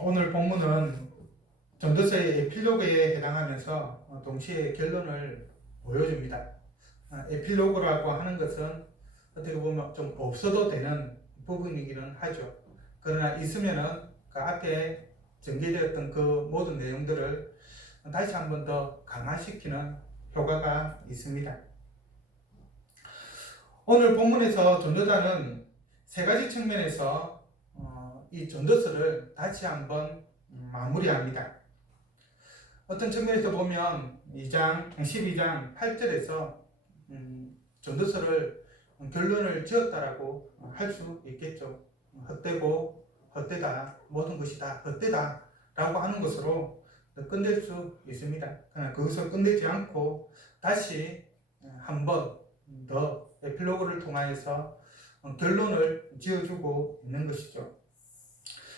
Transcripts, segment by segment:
오늘 본문은 전도서의 에필로그에 해당하면서 동시에 결론을 보여줍니다. 에필로그라고 하는 것은 어떻게 보면 좀 없어도 되는 부분이기는 하죠. 그러나 있으면은 그 앞에 전개되었던 그 모든 내용들을 다시 한 번 더 강화시키는 효과가 있습니다. 오늘 본문에서 전도자는 세 가지 측면에서 이 전도서를 다시 한번 마무리합니다. 어떤 측면에서 보면 12장 8절에서 전도서를 결론을 지었다라고 할 수 있겠죠. 헛되고 헛되다, 모든 것이 다 헛되다 라고 하는 것으로 끝낼 수 있습니다. 그러나 거기서 끝내지 않고 다시 한 번 더 에필로그를 통하여서 결론을 지어주고 있는 것이죠.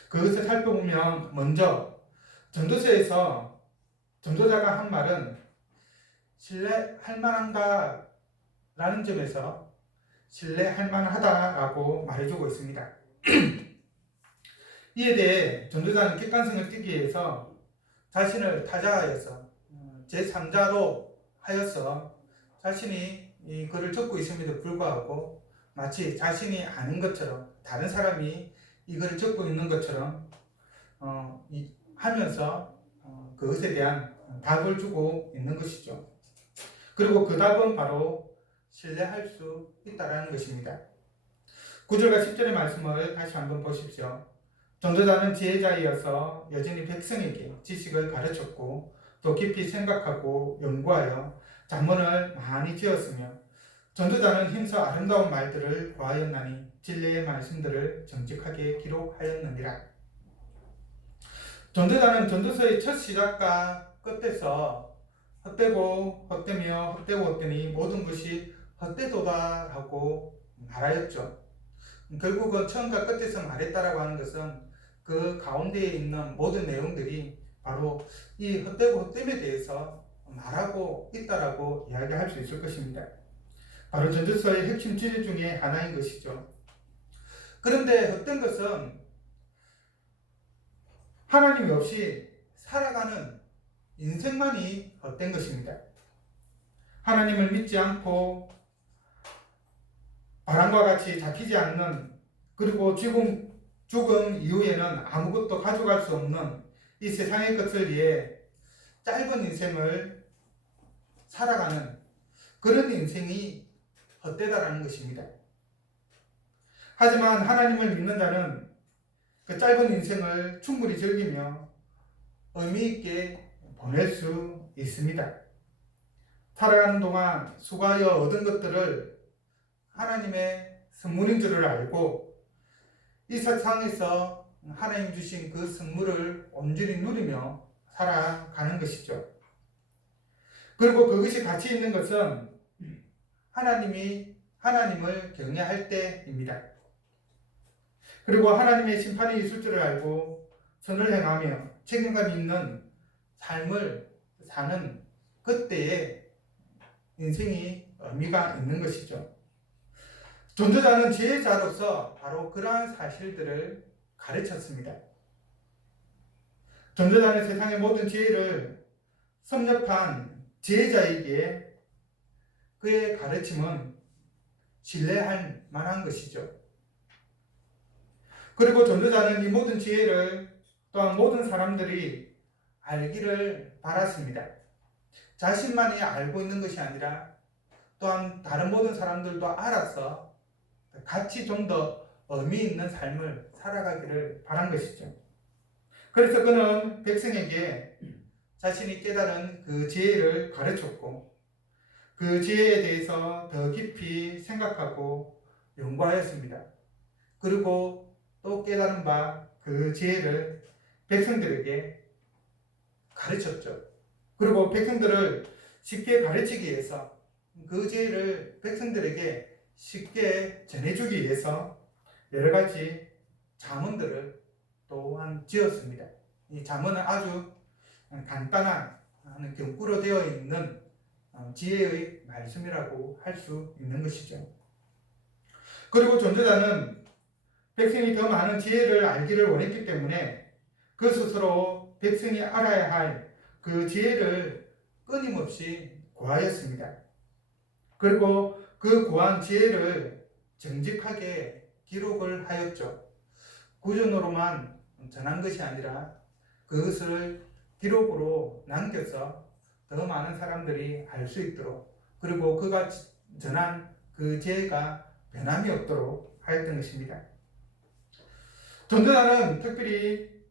그것을 살펴보면 먼저 전도서에서 전도자가 한 말은 신뢰할 만한가 라는 점에서 신뢰할 만하다라고 말해주고 있습니다. 이에 대해 전도자는 객관성을 띠기 위해서 자신을 타자하여서 제3자로 하여서 자신이 이 글을 적고 있음에도 불구하고 마치 자신이 아는 것처럼 다른 사람이 이 글을 적고 있는 것처럼 하면서 그것에 대한 답을 주고 있는 것이죠. 그리고 그 답은 바로 신뢰할 수 있다는 것입니다. 9절과 10절의 말씀을 다시 한번 보십시오. 전도자는 지혜자이어서 여전히 백성에게 지식을 가르쳤고 또 깊이 생각하고 연구하여 잠언을 많이 지었으며 전도자는 힘써 아름다운 말들을 고하였나니 진리의 말씀들을 정직하게 기록하였느니라. 전도자는 전도서의 첫 시작과 끝에서 헛되고 헛되며 헛되고 헛되니 모든 것이 헛되도다라고 말하였죠. 결국은 처음과 끝에서 말했다라고 하는 것은 그 가운데에 있는 모든 내용들이 바로 이 헛되고 헛됨에 대해서 말하고 있다라고 이야기할 수 있을 것입니다. 바로 전도서의 핵심 진리 중에 하나인 것이죠. 그런데 헛된 것은 하나님이 없이 살아가는 인생만이 헛된 것입니다. 하나님을 믿지 않고 바람과 같이 잡히지 않는, 그리고 죽음 이후에는 아무것도 가져갈 수 없는 이 세상의 것을 위해 짧은 인생을 살아가는 그런 인생이 헛되다라는 것입니다. 하지만 하나님을 믿는 자는 그 짧은 인생을 충분히 즐기며 의미 있게 보낼 수 있습니다. 살아가는 동안 수고하여 얻은 것들을 하나님의 선물인 줄을 알고 이 세상에서 하나님 주신 그 선물을 온전히 누리며 살아가는 것이죠. 그리고 그것이 가치 있는 것은 하나님을 경외할 때입니다. 그리고 하나님의 심판이 있을 줄을 알고 선을 행하며 책임감 있는 삶을 사는 그때의 인생이 의미가 있는 것이죠. 전도자는 지혜자로서 바로 그러한 사실들을 가르쳤습니다. 전도자는 세상의 모든 지혜를 섭렵한 지혜자이기에 그의 가르침은 신뢰할 만한 것이죠. 그리고 전도자는 이 모든 지혜를 또한 모든 사람들이 알기를 바랐습니다. 자신만이 알고 있는 것이 아니라 또한 다른 모든 사람들도 알아서 같이 좀 더 의미 있는 삶을 살아가기를 바란 것이죠. 그래서 그는 백성에게 자신이 깨달은 그 지혜를 가르쳤고 그 지혜에 대해서 더 깊이 생각하고 연구하였습니다. 그리고 또 깨달은 바 그 지혜를 백성들에게 가르쳤죠. 그리고 백성들을 쉽게 가르치기 위해서 그 지혜를 백성들에게 쉽게 전해주기 위해서 여러 가지 잠언들을 또한 지었습니다. 이 잠언은 아주 간단한 경구로 되어 있는 지혜의 말씀이라고 할 수 있는 것이죠. 그리고 전도자는 백성이 더 많은 지혜를 알기를 원했기 때문에 그 스스로 백성이 알아야 할 그 지혜를 끊임없이 구하였습니다. 그리고 그 구한 지혜를 정직하게 기록을 하였죠. 구전으로만 전한 것이 아니라 그것을 기록으로 남겨서 더 많은 사람들이 알 수 있도록, 그리고 그가 전한 그 지혜가 변함이 없도록 하였던 것입니다. 전도자는 특별히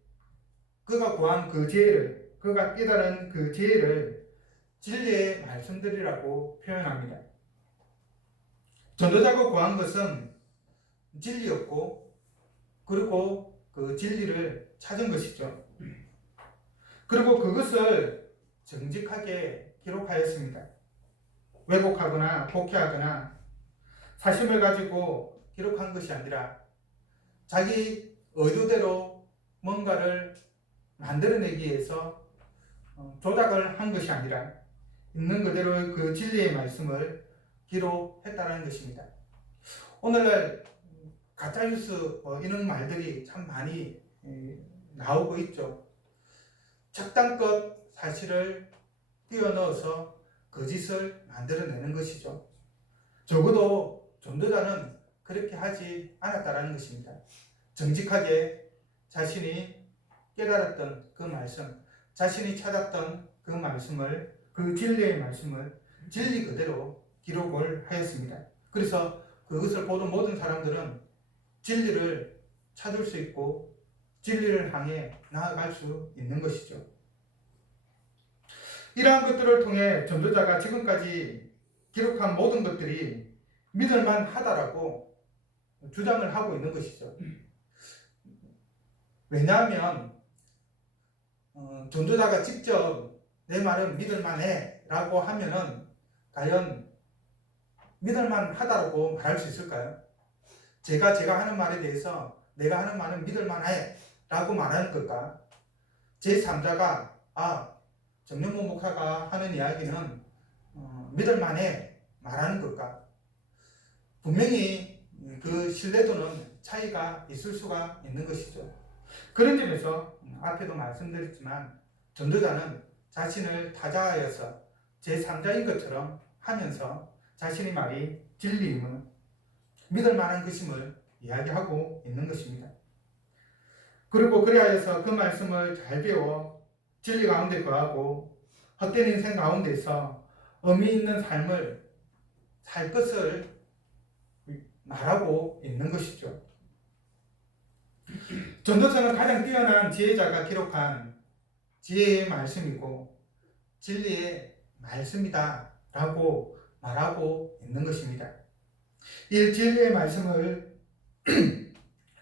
그가 구한 그 지혜를, 그가 깨달은 그 지혜를 진리의 말씀들이라고 표현합니다. 전도자가 구한 것은 진리였고, 그리고 그 진리를 찾은 것이죠. 그리고 그것을 정직하게 기록하였습니다. 왜곡하거나 복해하거나 사심을 가지고 기록한 것이 아니라 자기 의도대로 뭔가를 만들어내기 위해서 조작을 한 것이 아니라 있는 그대로의 그 진리의 말씀을 기록했다는 것입니다. 오늘날 가짜뉴스 이런 말들이 참 많이 나오고 있죠. 적당껏 사실을 끼워넣어서 거짓을 만들어내는 것이죠. 적어도 전도자는 그렇게 하지 않았다는 것입니다. 정직하게 자신이 깨달았던 그 말씀, 자신이 찾았던 그 말씀을, 그 진리의 말씀을 진리 그대로 기록을 하였습니다. 그래서 그것을 보던 모든 사람들은 진리를 찾을 수 있고 진리를 향해 나아갈 수 있는 것이죠. 이러한 것들을 통해 전도자가 지금까지 기록한 모든 것들이 믿을만 하다라고 주장을 하고 있는 것이죠. 왜냐하면 전도자가 직접 내 말은 믿을만해 라고 하면은 과연 믿을만하다고 말할 수 있을까요? 제가 하는 말에 대해서 내가 하는 말은 믿을만해 라고 말하는 것과 제3자가 정명모 목사가 하는 이야기는 믿을만해 말하는 것과 분명히 그 신뢰도는 차이가 있을 수가 있는 것이죠. 그런 점에서 앞에도 말씀드렸지만 전도자는 자신을 타자하여서 제3자인 것처럼 하면서 자신의 말이 진리임을, 믿을 만한 것임을 이야기하고 있는 것입니다. 그리고 그리하여서 그 말씀을 잘 배워 진리 가운데 거하고 헛된 인생 가운데서 의미 있는 삶을 살 것을 말하고 있는 것이죠. 전도서는 가장 뛰어난 지혜자가 기록한 지혜의 말씀이고 진리의 말씀이다 라고 말하고 있는 것입니다. 이 진리의 말씀을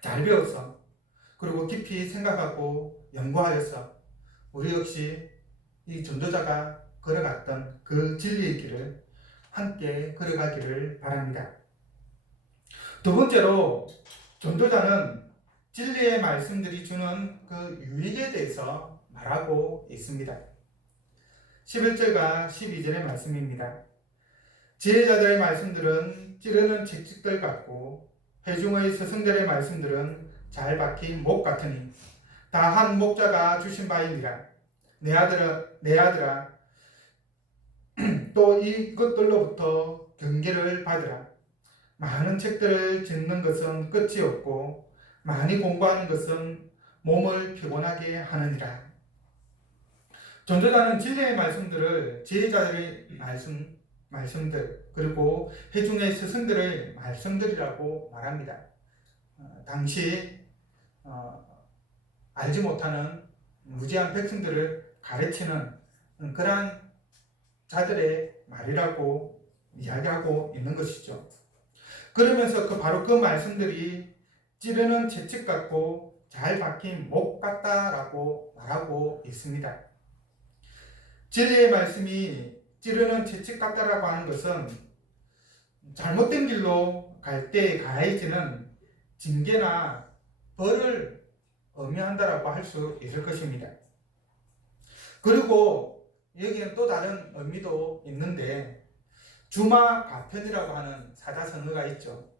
잘 배워서 그리고 깊이 생각하고 연구하여서 우리 역시 이 전도자가 걸어갔던 그 진리의 길을 함께 걸어가기를 바랍니다. 두 번째로 전도자는 진리의 말씀들이 주는 그 유익에 대해서 말하고 있습니다. 11절과 12절의 말씀입니다. 지혜자들의 말씀들은 찌르는 책찍들 같고 회중의 스승들의 말씀들은 잘 박힌 목 같으니 다 한 목자가 주신 바이니라. 내 아들아 또 이것들로부터 경계를 받으라. 많은 책들을 짓는 것은 끝이 없고 많이 공부하는 것은 몸을 피곤하게 하느니라. 전도자는 진리의 말씀들을 지혜자들의 말씀들 그리고 회중의 스승들의 말씀들이라고 말합니다. 당시 알지 못하는 무지한 백성들을 가르치는 그러한 자들의 말이라고 이야기하고 있는 것이죠. 그러면서 바로 그 말씀들이 찌르는 채찍 같고 잘 박힌 목 같다라고 말하고 있습니다. 진리의 말씀이 찌르는 채찍 같다라고 하는 것은 잘못된 길로 갈 때 가해지는 징계나 벌을 의미한다라고 할 수 있을 것입니다. 그리고 여기엔 또 다른 의미도 있는데 주마 가편이라고 하는 사자성어가 있죠.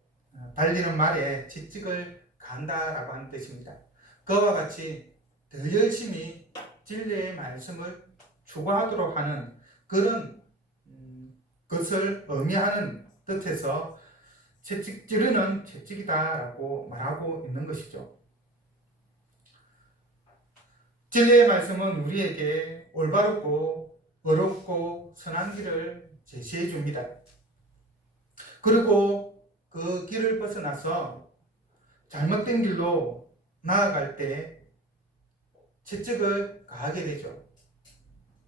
달리는 말에 채찍을 간다라고 하는 뜻입니다. 그와 같이 더 열심히 진리의 말씀을 추구하도록 하는 그런 것을 의미하는 뜻에서 채찍 찌르는 채찍이다라고 말하고 있는 것이죠. 진리의 말씀은 우리에게 올바르고 어렵고 선한 길을 제시해 줍니다. 그리고 그 길을 벗어나서 잘못된 길로 나아갈 때 채찍을 가하게 되죠.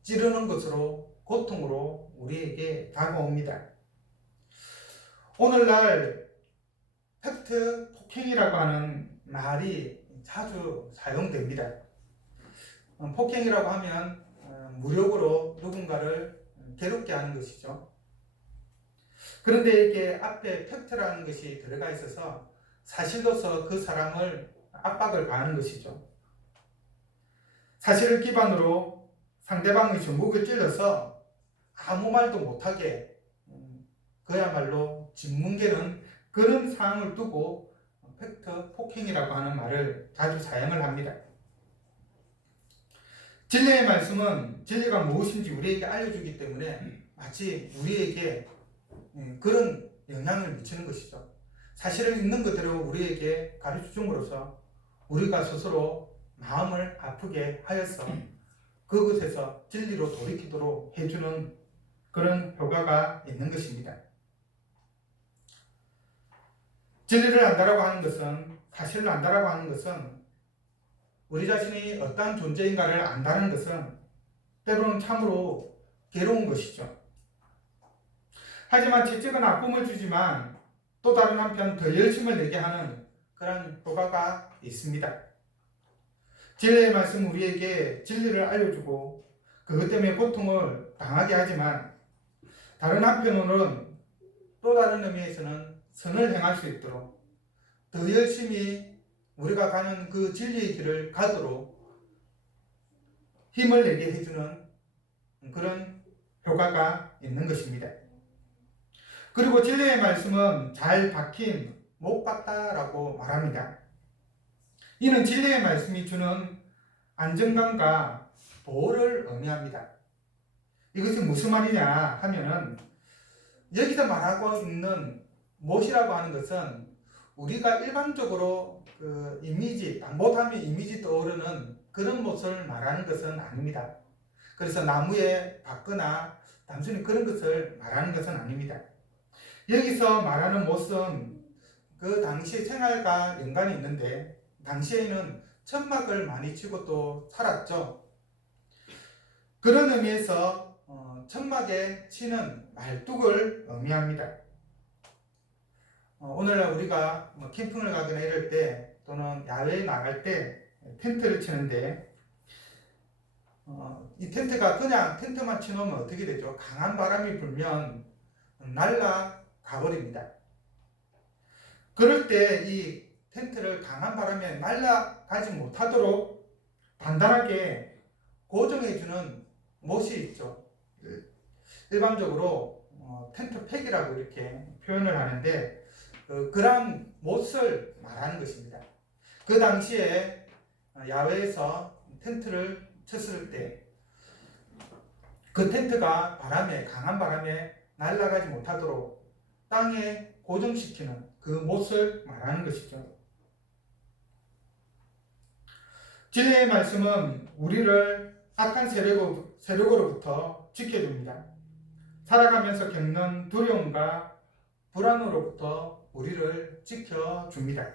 찌르는 것으로 고통으로 우리에게 다가옵니다. 오늘날 팩트 폭행이라고 하는 말이 자주 사용됩니다. 폭행이라고 하면 무력으로 누군가를 괴롭게 하는 것이죠. 그런데 이게 앞에 팩트라는 것이 들어가 있어서 사실로서 그 사람을 압박을 가하는 것이죠. 사실을 기반으로 상대방의 전국을 찔러서 아무 말도 못하게 그야말로 짓뭉개는 그런 상황을 두고 팩트 폭행이라고 하는 말을 자주 사용을 합니다. 진리의 말씀은 진리가 무엇인지 우리에게 알려주기 때문에 마치 우리에게 그런 영향을 미치는 것이죠. 사실을 있는 그대로 우리에게 가르쳐 줌으로써 우리가 스스로 마음을 아프게 하여서 그곳에서 진리로 돌이키도록 해주는 그런 효과가 있는 것입니다. 진리를 안다라고 하는 것은, 사실을 안다라고 하는 것은 우리 자신이 어떠한 존재인가를 안다는 것은 때로는 참으로 괴로운 것이죠. 하지만 채찍은 아픔을 주지만 또 다른 한편 더 열심을 내게 하는 그런 효과가 있습니다. 진리의 말씀 우리에게 진리를 알려주고 그것 때문에 고통을 당하게 하지만 다른 한편으로는 또 다른 의미에서는 선을 행할 수 있도록 더 열심히 우리가 가는 그 진리의 길을 가도록 힘을 내게 해주는 그런 효과가 있는 것입니다. 그리고 진리의 말씀은 잘 박힌 못 박다라고 말합니다. 이는 진리의 말씀이 주는 안정감과 보호를 의미합니다. 이것이 무슨 말이냐 하면은 여기서 말하고 있는 못이라고 하는 것은 우리가 일반적으로 그 이미지, 못하면 이미지 떠오르는 그런 못을 말하는 것은 아닙니다. 그래서 나무에 박거나 단순히 그런 것을 말하는 것은 아닙니다. 여기서 말하는 못은 그 당시 생활과 연관이 있는데 당시에는 천막을 많이 치고 또 살았죠. 그런 의미에서 천막에 치는 말뚝을 의미합니다. 오늘날 우리가 캠핑을 가거나 이럴 때 또는 야외에 나갈 때 텐트를 치는데 이 텐트가 그냥 텐트만 치놓으면 어떻게 되죠? 강한 바람이 불면 날아가 버립니다. 그럴 때 이 텐트를 강한 바람에 날아가지 못하도록 단단하게 고정해주는 못이 있죠. 일반적으로 텐트 팩이라고 이렇게 표현을 하는데 그런 못을 말하는 것입니다. 그 당시에 야외에서 텐트를 쳤을 때 그 텐트가 강한 바람에 날아가지 못하도록 땅에 고정시키는 그 못을 말하는 것이죠. 진리의 말씀은 우리를 악한 세력으로부터 지켜줍니다. 살아가면서 겪는 두려움과 불안으로부터 우리를 지켜줍니다.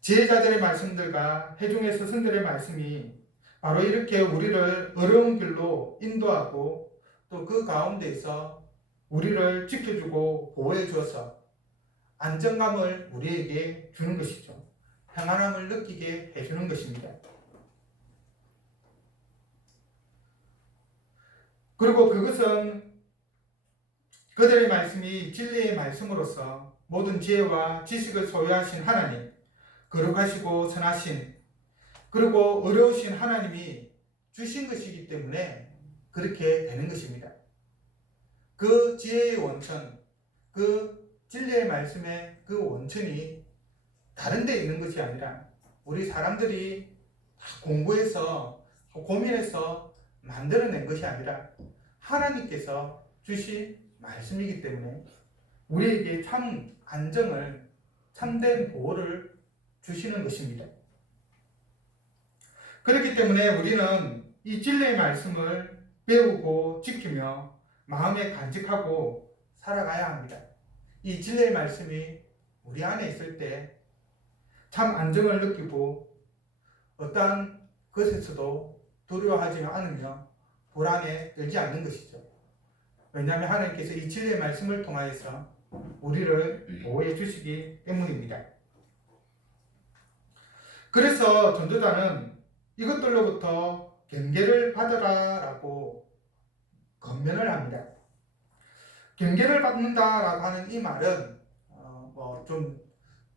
지혜자들의 말씀들과 회중의 스승들의 말씀이 바로 이렇게 우리를 어려운 길로 인도하고 또 그 가운데에서 우리를 지켜주고 보호해 주어서 안정감을 우리에게 주는 것이죠. 평안함을 느끼게 해주는 것입니다. 그리고 그것은 그들의 말씀이 진리의 말씀으로서 모든 지혜와 지식을 소유하신 하나님, 거룩하시고 선하신 그리고 어려우신 하나님이 주신 것이기 때문에 그렇게 되는 것입니다. 그 지혜의 원천, 그 진리의 말씀의 그 원천이 다른 데 있는 것이 아니라 우리 사람들이 공부해서 고민해서 만들어낸 것이 아니라 하나님께서 주신 말씀이기 때문에 우리에게 참 안정을, 참된 보호를 주시는 것입니다. 그렇기 때문에 우리는 이 진리의 말씀을 배우고 지키며 마음에 간직하고 살아가야 합니다. 이 진리의 말씀이 우리 안에 있을 때 참 안정을 느끼고 어떠한 것에서도 두려워하지 않으며 불안에 떨지 않는 것이죠. 왜냐하면 하나님께서 이 진리의 말씀을 통하여서 우리를 보호해 주시기 때문입니다. 그래서 전도자는 이것들로부터 경계를 받으라 라고 권면을 합니다. 경계를 받는다라고 하는 이 말은 좀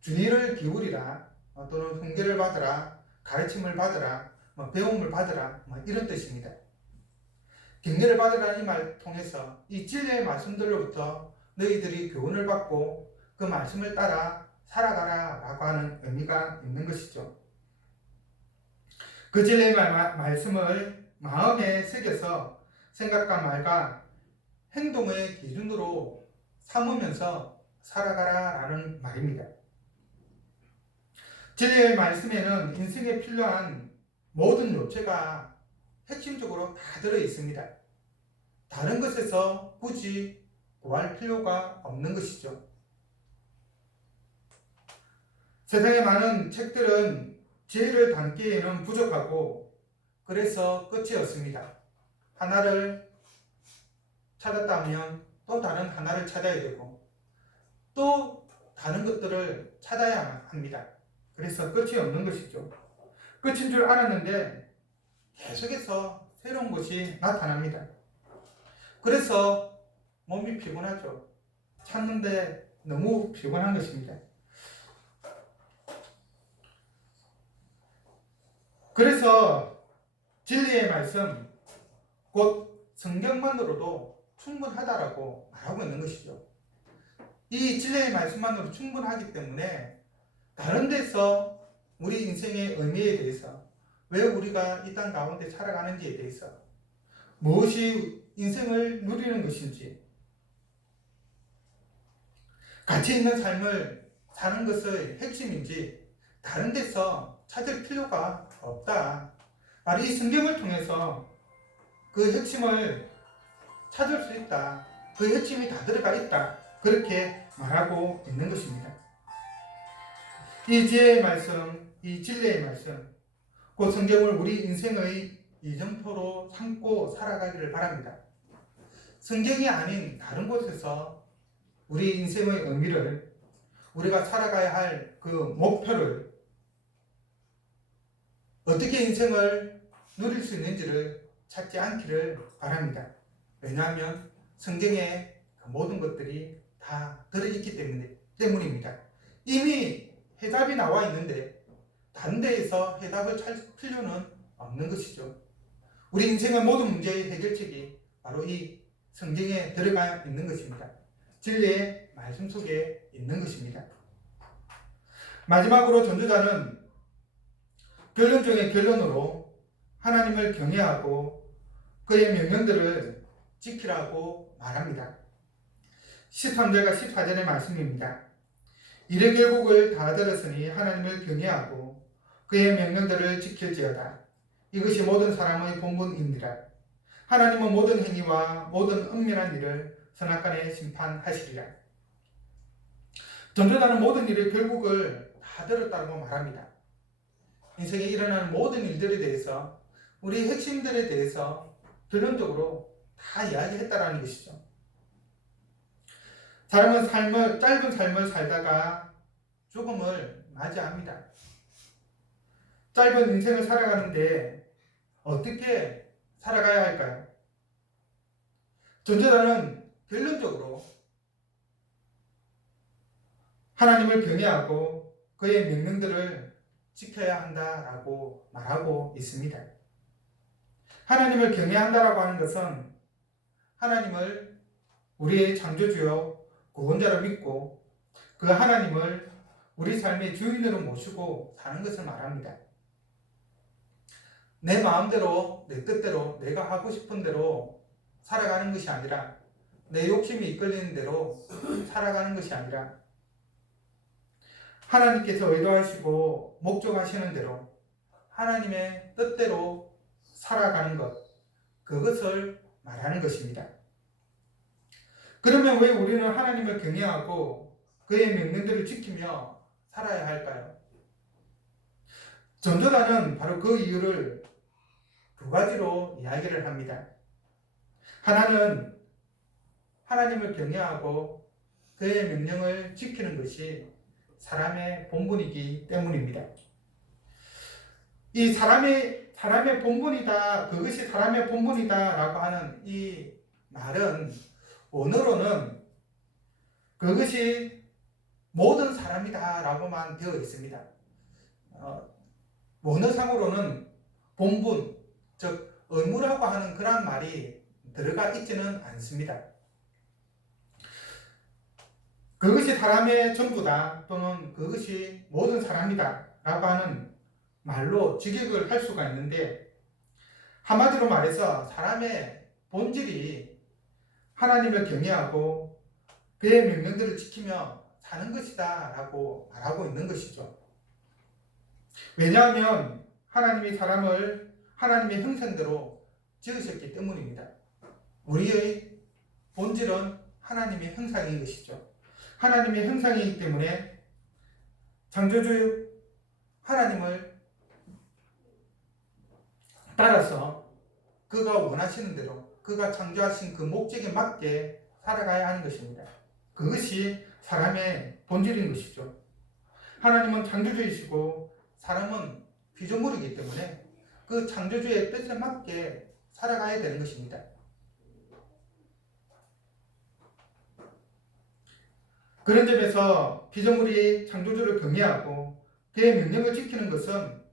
주의를 기울이라, 또는 훈계를 받으라, 가르침을 받으라, 배움을 받으라, 이런 뜻입니다. 경계를 받으라는 이 말 통해서 이 진리의 말씀들로부터 너희들이 교훈을 받고 그 말씀을 따라 살아가라 라고 하는 의미가 있는 것이죠. 그 진리의 말씀을 마음에 새겨서 생각과 말과 행동의 기준으로 삼으면서 살아가라 라는 말입니다. 진리의 말씀에는 인생에 필요한 모든 요체가 핵심적으로 다 들어 있습니다. 다른 것에서 굳이 구할 필요가 없는 것이죠. 세상의 많은 책들은 지혜를 담기에는 부족하고 그래서 끝이 없습니다. 하나를 찾았다면 또 다른 하나를 찾아야 되고 또 다른 것들을 찾아야 합니다. 그래서 끝이 없는 것이죠. 끝인 줄 알았는데 계속해서 새로운 것이 나타납니다. 그래서 몸이 피곤하죠. 찾는데 너무 피곤한 것입니다. 그래서 진리의 말씀, 곧 성경만으로도 충분하다라고 말하고 있는 것이죠. 이 진리의 말씀만으로 충분하기 때문에 다른 데서 우리 인생의 의미에 대해서, 왜 우리가 이 땅 가운데 살아가는지에 대해서, 무엇이 인생을 누리는 것인지, 가치 있는 삶을 사는 것의 핵심인지 다른 데서 찾을 필요가 없다. 바로 이 성경을 통해서 그 핵심을 찾을 수 있다. 그 핵심이 다 들어가 있다. 그렇게 말하고 있는 것입니다. 이 지혜의 말씀, 이 진리의 말씀, 그 성경을 우리 인생의 이정표로 삼고 살아가기를 바랍니다. 성경이 아닌 다른 곳에서 우리 인생의 의미를, 우리가 살아가야 할 그 목표를, 어떻게 인생을 누릴 수 있는지를 찾지 않기를 바랍니다. 왜냐하면 성경에 모든 것들이 다 들어있기 때문입니다. 이미 해답이 나와 있는데 다른 데에서 해답을 찾을 필요는 없는 것이죠. 우리 인생의 모든 문제의 해결책이 바로 이 성경에 들어가 있는 것입니다. 진리의 말씀 속에 있는 것입니다. 마지막으로 전도자는 결론 중의 결론으로 하나님을 경외하고 그의 명령들을 지키라고 말합니다. 13절과 14절의 말씀입니다. 이래 결국을 다 들었으니 하나님을 경외하고 그의 명령들을 지킬지어다. 이것이 모든 사람의 본분이니라. 하나님은 모든 행위와 모든 은밀한 일을 선악간에 심판하시리라. 전도자는 모든 일의 결국을 다 들었다고 말합니다. 인생에 일어나는 모든 일들에 대해서, 우리 핵심들에 대해서 결론적으로 다 이야기했다라는 것이죠. 사람은 짧은 삶을 살다가 죽음을 맞이합니다. 짧은 인생을 살아가는데 어떻게 살아가야 할까요? 전도자는 결론적으로 하나님을 경외하고 그의 명령들을 지켜야 한다라고 말하고 있습니다. 하나님을 경외한다라고 하는 것은 하나님을 우리의 창조주요 구원자로 믿고 그 하나님을 우리 삶의 주인으로 모시고 사는 것을 말합니다. 내 마음대로, 내 뜻대로, 내가 하고 싶은 대로 살아가는 것이 아니라, 내 욕심이 이끌리는 대로 살아가는 것이 아니라, 하나님께서 의도하시고 목적하시는 대로 하나님의 뜻대로 살아가는 것, 그것을 말하는 것입니다. 그러면 왜 우리는 하나님을 경외하고 그의 명령들을 지키며 살아야 할까요? 전도단은 바로 그 이유를 두 가지로 이야기를 합니다. 하나는 하나님을 경외하고 그의 명령을 지키는 것이 사람의 본분이기 때문입니다. 이 사람의 본분이다, 그것이 사람의 본분이다 라고 하는 이 말은 원어로는 그것이 모든 사람이다 라고만 되어 있습니다. 원어상으로는 본분, 즉 의무라고 하는 그런 말이 들어가 있지는 않습니다. 그것이 사람의 전부다 또는 그것이 모든 사람이다 라고 하는 말로 직역을 할 수가 있는데, 한마디로 말해서 사람의 본질이 하나님을 경외하고 그의 명령들을 지키며 사는 것이다 라고 말하고 있는 것이죠. 왜냐하면 하나님이 사람을 하나님의 형상대로 지으셨기 때문입니다. 우리의 본질은 하나님의 형상인 것이죠. 하나님의 형상이기 때문에 창조주 하나님을 따라서 그가 원하시는 대로, 그가 창조하신 그 목적에 맞게 살아가야 하는 것입니다. 그것이 사람의 본질인 것이죠. 하나님은 창조주이시고 사람은 피조물이기 때문에 그 창조주의 뜻에 맞게 살아가야 되는 것입니다. 그런 점에서 피조물이 창조주를 경외하고 그의 명령을 지키는 것은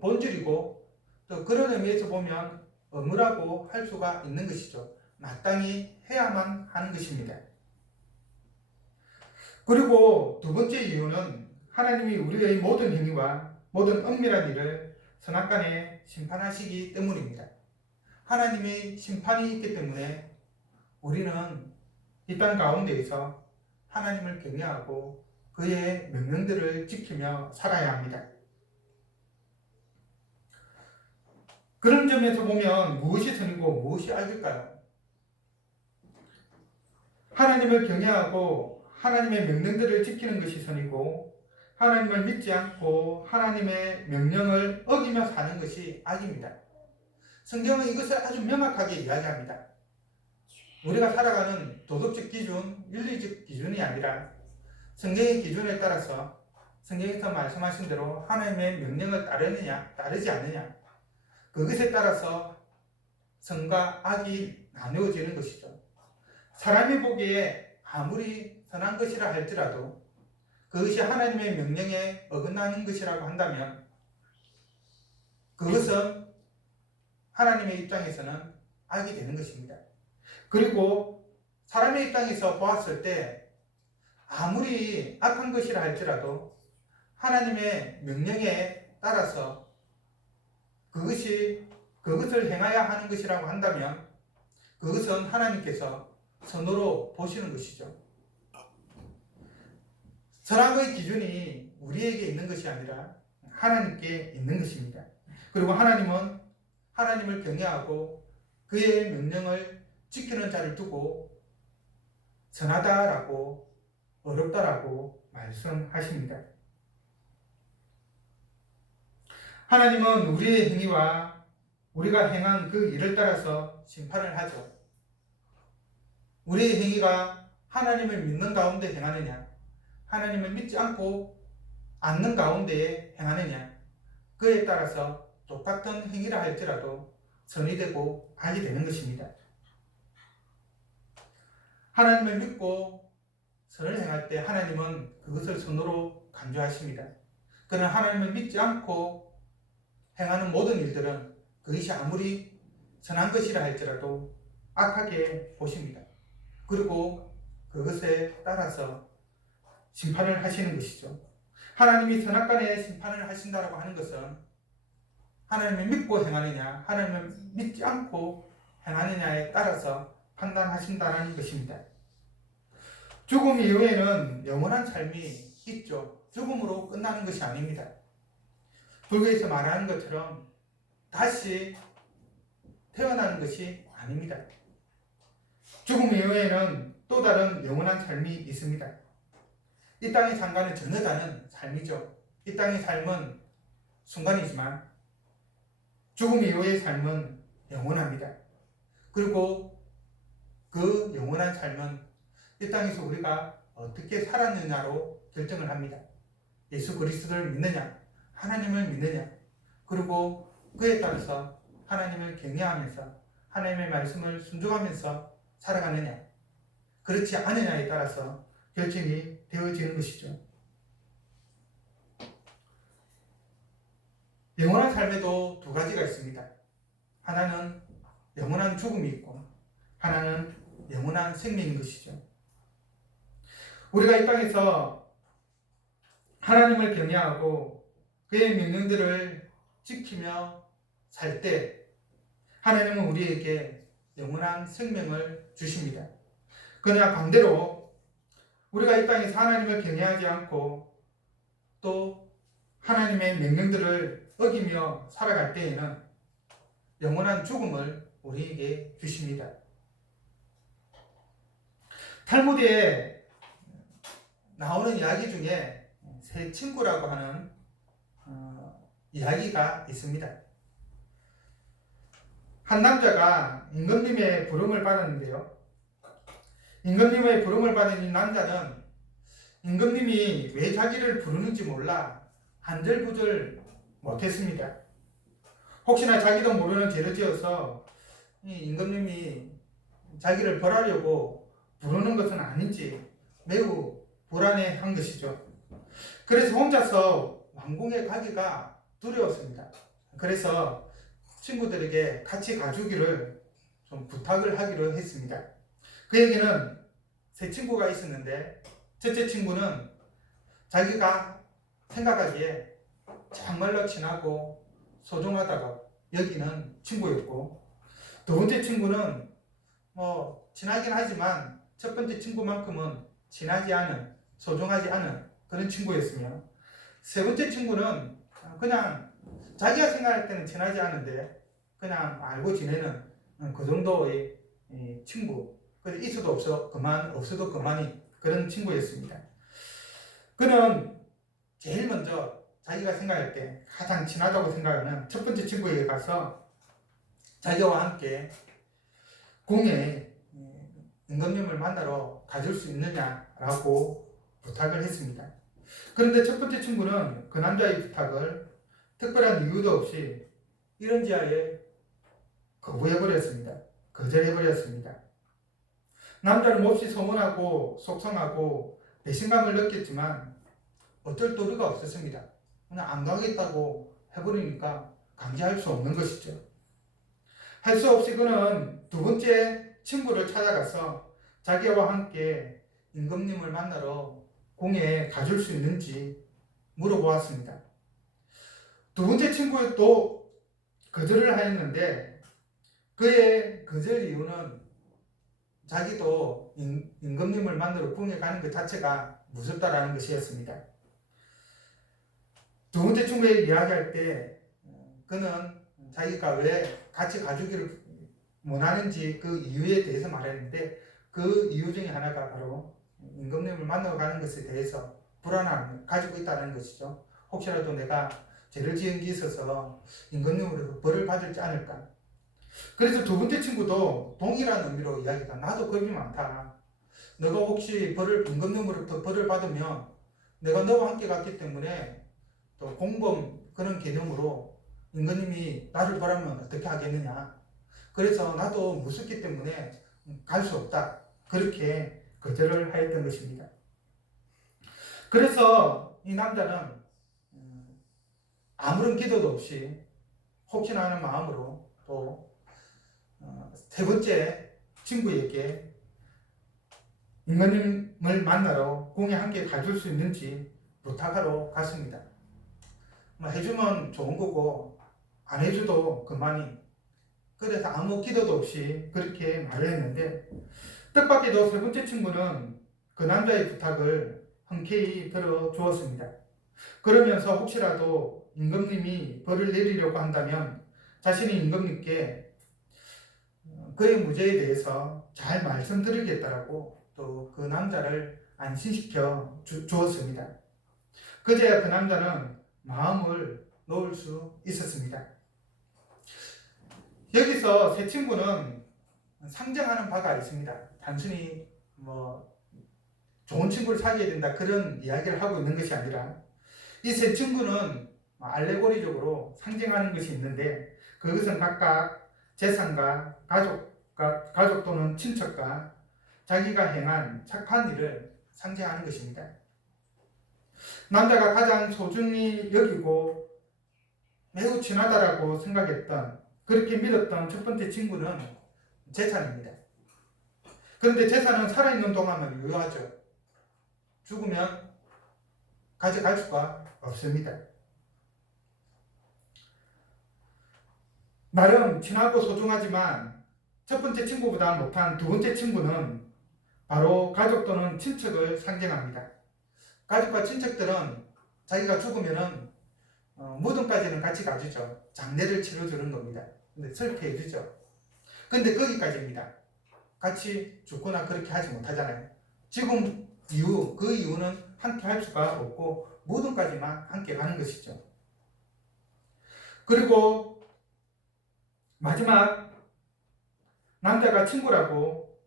본질이고, 또 그런 의미에서 보면 의무라고 할 수가 있는 것이죠. 마땅히 해야만 하는 것입니다. 그리고 두 번째 이유는 하나님이 우리의 모든 행위와 모든 은밀한 일을 선악간에 심판하시기 때문입니다. 하나님의 심판이 있기 때문에 우리는 이 땅 가운데에서 하나님을 경외하고 그의 명령들을 지키며 살아야 합니다. 그런 점에서 보면 무엇이 선이고 무엇이 악일까요? 하나님을 경외하고 하나님의 명령들을 지키는 것이 선이고, 하나님을 믿지 않고 하나님의 명령을 어기며 사는 것이 악입니다. 성경은 이것을 아주 명확하게 이야기합니다. 우리가 살아가는 도덕적 기준, 윤리적 기준이 아니라 성경의 기준에 따라서 성경에서 말씀하신 대로 하나님의 명령을 따르느냐 따르지 않느냐, 그것에 따라서 선과 악이 나누어지는 것이죠. 사람이 보기에 아무리 선한 것이라 할지라도 그것이 하나님의 명령에 어긋나는 것이라고 한다면 그것은 하나님의 입장에서는 악이 되는 것입니다. 그리고 사람의 입장에서 보았을 때 아무리 악한 것이라 할지라도 하나님의 명령에 따라서 그것을 행해야 하는 것이라고 한다면 그것은 하나님께서 선으로 보시는 것이죠. 선악의 기준이 우리에게 있는 것이 아니라 하나님께 있는 것입니다. 그리고 하나님은 하나님을 경외하고 그의 명령을 지키는 자를 두고 선하다라고, 어렵다라고 말씀하십니다. 하나님은 우리의 행위와 우리가 행한 그 일을 따라서 심판을 하죠. 우리의 행위가 하나님을 믿는 가운데 행하느냐, 하나님을 믿지 않는 가운데 행하느냐, 그에 따라서 똑같은 행위라 할지라도 선이 되고 악이 되는 것입니다. 하나님을 믿고 선을 행할 때 하나님은 그것을 선으로 간주하십니다. 그러나 하나님을 믿지 않고 행하는 모든 일들은 그것이 아무리 선한 것이라 할지라도 악하게 보십니다. 그리고 그것에 따라서 심판을 하시는 것이죠. 하나님이 선악간에 심판을 하신다고 하는 것은 하나님을 믿고 행하느냐, 하나님을 믿지 않고 행하느냐에 따라서 판단하신다는 것입니다. 죽음 이후에는 영원한 삶이 있죠. 죽음으로 끝나는 것이 아닙니다. 불교에서 말하는 것처럼 다시 태어나는 것이 아닙니다. 죽음 이후에는 또 다른 영원한 삶이 있습니다. 이 땅의 삶과는 전혀 다른 삶이죠. 이 땅의 삶은 순간이지만 죽음 이후의 삶은 영원합니다. 그리고 그 영원한 삶은 이 땅에서 우리가 어떻게 살았느냐로 결정을 합니다. 예수 그리스도를 믿느냐, 하나님을 믿느냐, 그리고 그에 따라서 하나님을 경외하면서 하나님의 말씀을 순종하면서 살아가느냐, 그렇지 않느냐에 따라서 결정이 되어지는 것이죠. 영원한 삶에도 두 가지가 있습니다. 하나는 영원한 죽음이 있고 하나는 영원한 생명인 것이죠. 우리가 이 땅에서 하나님을 경외하고 그의 명령들을 지키며 살 때 하나님은 우리에게 영원한 생명을 주십니다. 그러나 반대로 우리가 이 땅에서 하나님을 경외하지 않고 또 하나님의 명령들을 어기며 살아갈 때에는 영원한 죽음을 우리에게 주십니다. 탈무드에 나오는 이야기 중에 세 친구라고 하는 이야기가 있습니다. 한 남자가 임금님의 부름을 받았는데요. 임금님의 부름을 받은 이 남자는 임금님이 왜 자기를 부르는지 몰라 안절부절 못했습니다. 혹시나 자기도 모르는 죄를 지어서 이 임금님이 자기를 벌하려고 부르는 것은 아닌지 매우 불안해한 것이죠. 그래서 혼자서 왕궁에 가기가 두려웠습니다. 그래서 친구들에게 같이 가주기를 좀 부탁을 하기로 했습니다. 그에게는 세 친구가 있었는데 첫째 친구는 자기가 생각하기에 정말로 친하고 소중하다고 여기는 친구였고, 두 번째 친구는 친하긴 하지만 첫 번째 친구만큼은 친하지 않은, 소중하지 않은 그런 친구였으며, 세 번째 친구는 그냥 자기가 생각할 때는 친하지 않은데 그냥 알고 지내는 그 정도의 친구, 있어도 없어도 그만이 그런 친구였습니다. 그는 제일 먼저 자기가 생각할 때 가장 친하다고 생각하는 첫 번째 친구에게 가서 자기와 함께 궁에 임금님을 만나러 가줄 수 있느냐라고 부탁을 했습니다. 그런데 첫 번째 친구는 그 남자의 부탁을 특별한 이유도 없이 이런지하에 거부해버렸습니다. 거절해버렸습니다. 남자는 몹시 서운하고 속상하고 배신감을 느꼈지만 어쩔 도리가 없었습니다. 그냥 안 가겠다고 해버리니까 강제할 수 없는 것이죠. 할 수 없이 그는 두 번째 친구를 찾아가서 자기와 함께 임금님을 만나러 궁에 가줄 수 있는지 물어보았습니다. 두 번째 친구도 거절을 하였는데 그의 거절 이유는 자기도 임금님을 만나러 궁에 가는 것 자체가 무섭다라는 것이었습니다. 두 번째 친구에게 이야기할 때 그는 자기가 왜 같이 가주기를 원하는지 그 이유에 대해서 말했는데 그 이유 중에 하나가 바로 임금님을 만나러 가는 것에 대해서 불안함을 가지고 있다는 것이죠. 혹시라도 내가 죄를 지은 게 있어서 임금님으로부터 벌을 받을지 않을까. 그래서 두 번째 친구도 동일한 의미로 이야기가, 나도 겁이 많다. 너가 혹시 임금님으로부터 벌을 받으면 내가 너와 함께 갔기 때문에 또 공범 그런 개념으로 임금님이 나를 벌하면 어떻게 하겠느냐. 그래서 나도 무섭기 때문에 갈 수 없다. 그렇게 거절을 하였던 것입니다. 그래서 이 남자는 아무런 기도도 없이 혹시나 하는 마음으로 또 세 번째 친구에게 임금님을 만나러 궁에 함께 가줄 수 있는지 부탁하러 갔습니다. 해주면 좋은 거고 안 해줘도 그만이. 그래서 아무 기도도 없이 그렇게 말을 했는데, 뜻밖에도 세 번째 친구는 그 남자의 부탁을 흔쾌히 들어주었습니다. 그러면서 혹시라도 임금님이 벌을 내리려고 한다면 자신이 임금님께 그의 무죄에 대해서 잘 말씀드리겠다라고 또 그 남자를 안심시켜 주었습니다. 그제야 그 남자는 마음을 놓을 수 있었습니다. 여기서 세 친구는 상징하는 바가 있습니다. 단순히 좋은 친구를 사귀어야 된다 그런 이야기를 하고 있는 것이 아니라, 이 세 친구는 알레고리적으로 상징하는 것이 있는데, 그것은 각각 재산과 가족 또는 친척과 자기가 행한 착한 일을 상징하는 것입니다. 남자가 가장 소중히 여기고 매우 친하다라고 생각했던, 그렇게 믿었던 첫 번째 친구는 재산입니다. 그런데 재산은 살아있는 동안만 유효하죠. 죽으면 가져갈 수가 없습니다. 나름 친하고 소중하지만 첫 번째 친구보다 못한 두 번째 친구는 바로 가족 또는 친척을 상징합니다. 가족과 친척들은 자기가 죽으면은 무덤까지는 같이 가주죠. 장례를 치러주는 겁니다. 근데 슬퍼해주죠. 근데 거기까지입니다. 같이 죽거나 그렇게 하지 못하잖아요. 지금 그 이유는 함께 할 수가 없고 무덤까지만 함께 가는 것이죠. 그리고 마지막, 남자가 친구라고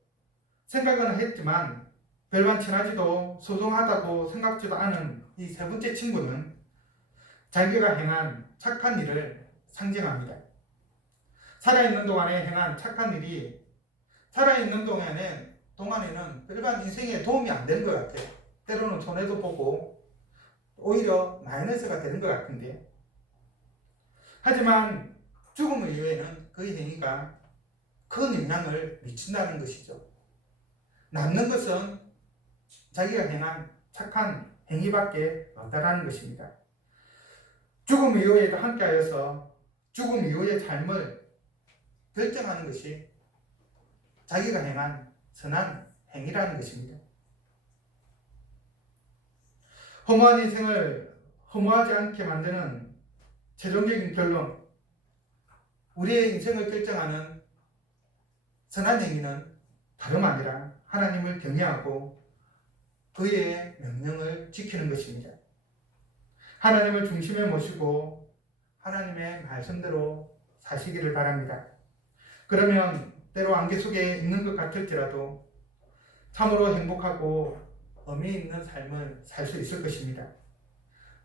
생각은 했지만 별반 친하지도 소중하다고 생각지도 않은 이 세 번째 친구는 자기가 행한 착한 일을 상징합니다. 살아있는 동안에 행한 착한 일이 살아있는 동안에는 별반 인생에 도움이 안 되는 것 같아요. 때로는 손해도 보고 오히려 마이너스가 되는 것 같은데, 하지만 죽음 이후에는 그 행위가 큰 영향을 미친다는 것이죠. 남는 것은 자기가 행한 착한 행위밖에 없다라는 것입니다. 죽음 이후에도 함께하여서 죽음 이후의 삶을 결정하는 것이 자기가 행한 선한 행위라는 것입니다. 허무한 인생을 허무하지 않게 만드는 최종적인 결론, 우리의 인생을 결정하는 선한 행위는 다름 아니라 하나님을 경외하고 그의 명령을 지키는 것입니다. 하나님을 중심에 모시고 하나님의 말씀대로 사시기를 바랍니다. 그러면 때로 안개 속에 있는 것 같을지라도 참으로 행복하고 의미 있는 삶을 살 수 있을 것입니다.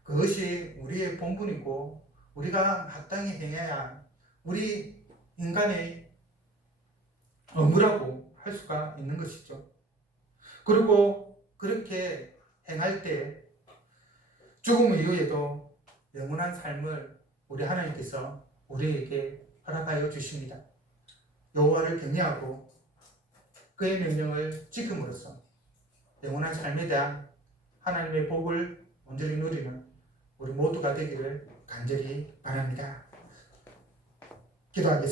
그것이 우리의 본분이고 우리가 마땅히 행해야 우리 인간의 의무라고 할 수가 있는 것이죠. 그리고 그렇게 행할 때 죽음 이후에도 영원한 삶을 우리 하나님께서 우리에게 허락하여 주십니다. 여호와를 경외하고 그의 명령을 지킴으로써 영원한 삶에 대한 하나님의 복을 온전히 누리는 우리 모두가 되기를 간절히 바랍니다. 기도하겠습니다.